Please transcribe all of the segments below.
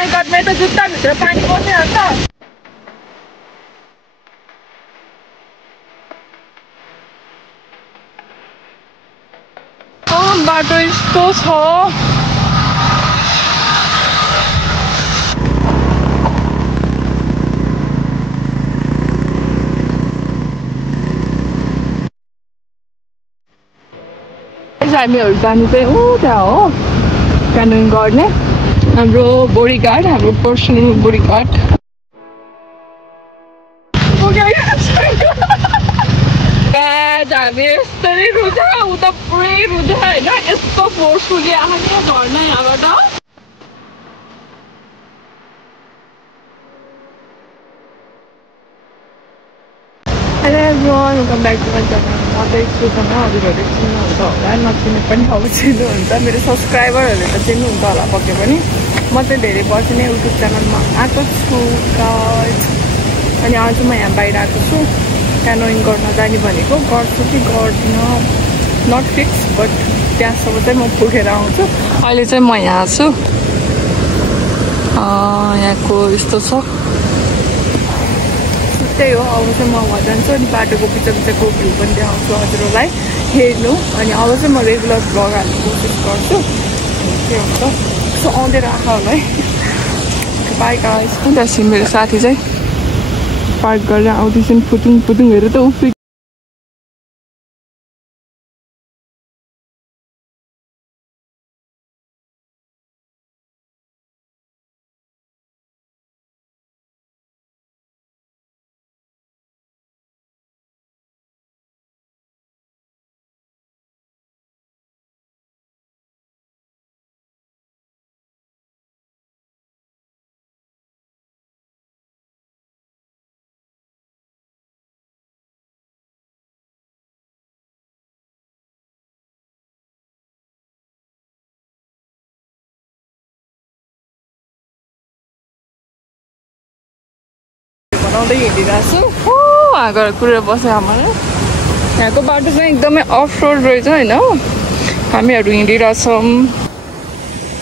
my God मेरो त जुत्ताभित्र पानी पर्ने हो त बाटो यस्तो छ हामीहरू जानु चाहिँ त्यहाँ हो क्यानोइङ गर्ने हाम्रो बोडीगार्ड हाम्रो पर्सनल बोडीगार्ड हामी यस्तै रुन्छ ऊ त पुरै रुन्छ होइन यस्तो फोर्सफुली आउने झर्ना यहाँबाट hello everyone welcome back to my channel म चाहिँ सुजना हजुरहरूले चिन्नुहुन्छ होला नचिने पनि अब चिन्नुहुन्छ मेरो सब्सक्राइबरहरूले त चिन्नुहुन्छ होला पक्कै पनि म चाहिँ धेरै वर्ष नै युट्युब च्यानलमा आएको छु गाइस अनि आज म यहाँ बाहिर आएको छु क्यानोइङ गर्न जाने भनेको गर्छु कि गर्दिनँ नट फिक्स बट त्यहाँसम्म चाहिँ म पुगेर आउँछु अहिले चाहिँ म यहाँ छु यहाँको यस्तो छ त्यही हो अब चाहिँ म वहाँ जान्छु अनि बाटोको बिचको भ्यू पनि देखाउँछु हजुरहरूलाई हेर्नु अनि अब चाहिँ म रेगुलर भ्लग हाल्ने कोसिस गर्छु के हुन्छ सो आउँदै राख होला है बाई गाइस उनीहरू मेरो साथी चाहिँ पार्क गरेर आउँदैछन् फुटुङ हेरेर त उफ्रि बनाउँदै हिँडिरहेको छु वहाँ गएर कुरेर बस्यो हाम्रो यहाँको बाटो चाहिँ एकदमै अफ रोड रहेछ होइन हामीहरू हिँडिरहेछौँ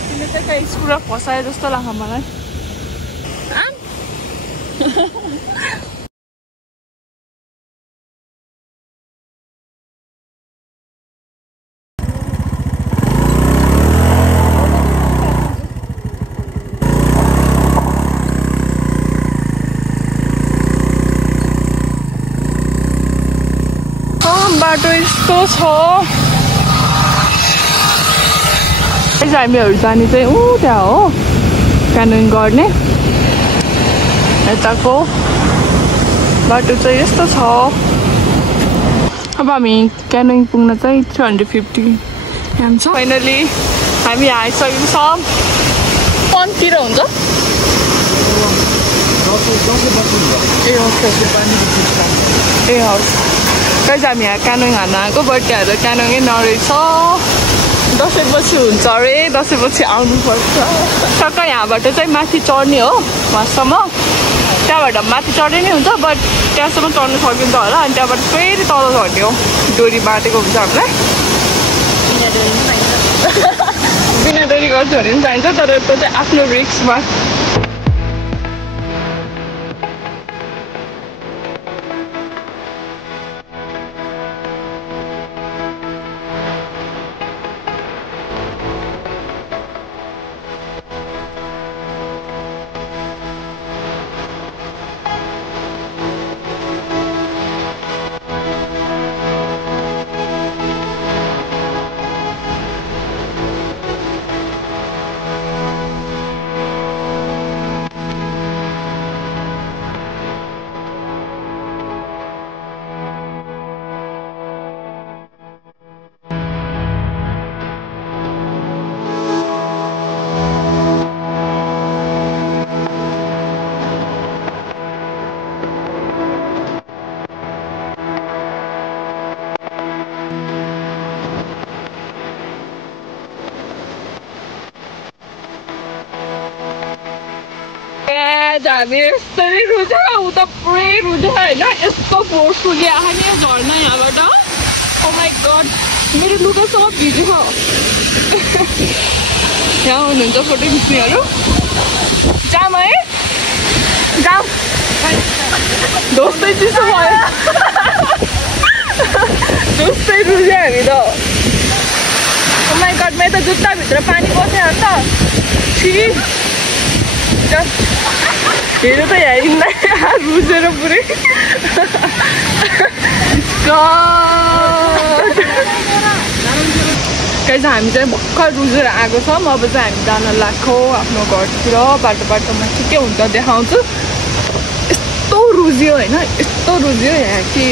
त्यसले चाहिँ कहीँ पुरा फसाए जस्तो लाग्छ मलाई बाटो यस्तो छ हामीहरू जाने चाहिँ त्यहाँ हो क्यानोइङ गर्ने यताको बाटो चाहिँ यस्तो छ अब हामी क्यानोइङ पुग्न चाहिँ 350 एम छ फाइनली हामी आइसकेको छौँ कन्तिर हुन्छ ए हवस् गाइस हामी यहाँ क्यानोइङ हान्न आएको बट त्यहाँ क्यानोइङै नरहेछ दसैँपछि हुन्छ अरे दसैँपछि आउनुपर्छ टक्क यहाँबाट चाहिँ माथि चढ्ने हो वहाँसम्म त्यहाँबाट माथि चढ्ने नै हुन्छ बट त्यहाँसम्म चढ्नु सकिन्छ होला अनि त्यहाँबाट फेरि तल झर्ने हो डोरी बाँधेको हुन्छ हामीलाई बिना डोरी गर्छु भने पनि चाहिन्छ तर त्यो चाहिँ आफ्नो रिस्कमा हामी यस्तै रुन्छ ऊ त पुरै रुन्छ होइन यस्तो फोर्सफुली आउने झर्ना यहाँबाट ओ माई गड मेरो लुगासम्म भिजेको यहाँ हुनुहुन्छ फोटो खिच्नेहरू जाम है जाम दोस्तै चिसो भयो दोस्तै रुज्यो हामी त ओ माई गड मेरो त जुत्ताभित्र पानी पस्यो अन्त छि हेर त यहाँ हिँड्दा रुजेर पुरै गाइज हामी चाहिँ भर्खर रुजेर आएको छौँ अब चाहिँ हामी जान लाग्छौँ आफ्नो घरतिर बाटोमा के हुन्छ देखाउँछु यस्तो रुज्यो होइन यस्तो रुज्यो यहाँ कि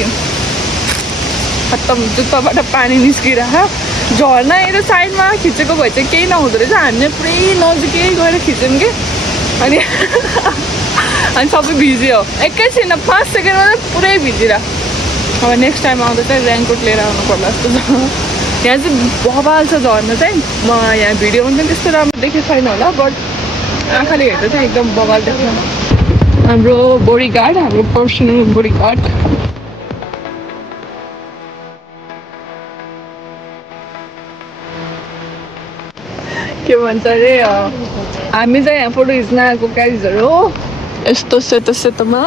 खत्तम जुत्ताबाट पानी निस्किरहेको झर्ना यता साइडमा खिचेको भए चाहिँ केही नहुँदो रहेछ हामीले पुरै नजिकै गएर खिच्यौँ कि अनि सबै भिज्यो एकैछिन 5 सेकेन्डमा चाहिँ पुरै भिजिरहेको अब नेक्स्ट टाइम आउँदा चाहिँ रेनकोट लिएर आउनु पर्ला जस्तो छ यहाँ चाहिँ बवाल छ झर्ना चाहिँ म यहाँ भिडियोमा पनि त्यस्तो राम्रो देखेको छैन होला बट आँखाले हेर्दा चाहिँ एकदम बवाल देख्छ हाम्रो बोडीगार्ड हाम्रो पर्सनल बोडीगार्ड के भन्छ अरे हामी चाहिँ यहाँ फोटो खिच्न आएको गाइजहरू हो यस्तो सेतो सेतोमा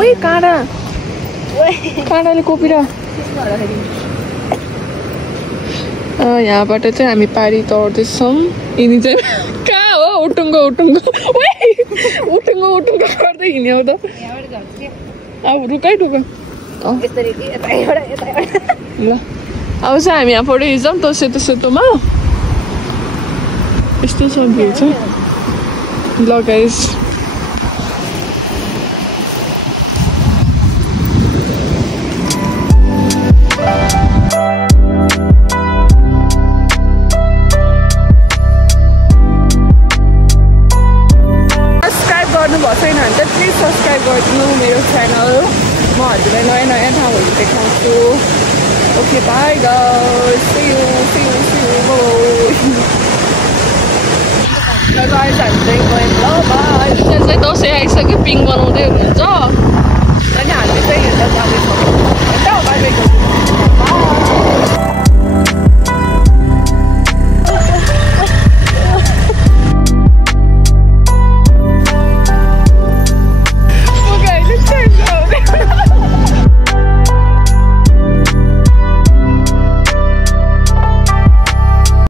ओइ काँडाले कोपिरा यहाँबाट चाहिँ हामी पारी तर्दैछौँ यिनी चाहिँ कहाँ हो उटुङ्गो गर्दै हिँड्यो त अब रुकै ढुक ल अब चाहिँ हामी यहाँ फोटो खिच्छौँ त सेतो सेतोमा यस्तो छ भ्यू चाहिँ ल गाइस छैन भने चाहिँ प्लिज सब्सक्राइब गरिदिनु मेरो च्यानल म हजुरलाई नयाँ ठाउँहरू देखाउँछु okay bye guys see you guys हामी चाहिँ गयौँ ल बाई चाहिँ दसैँ आइसक्यो पिङ बनाउँदै हुनुहुन्छ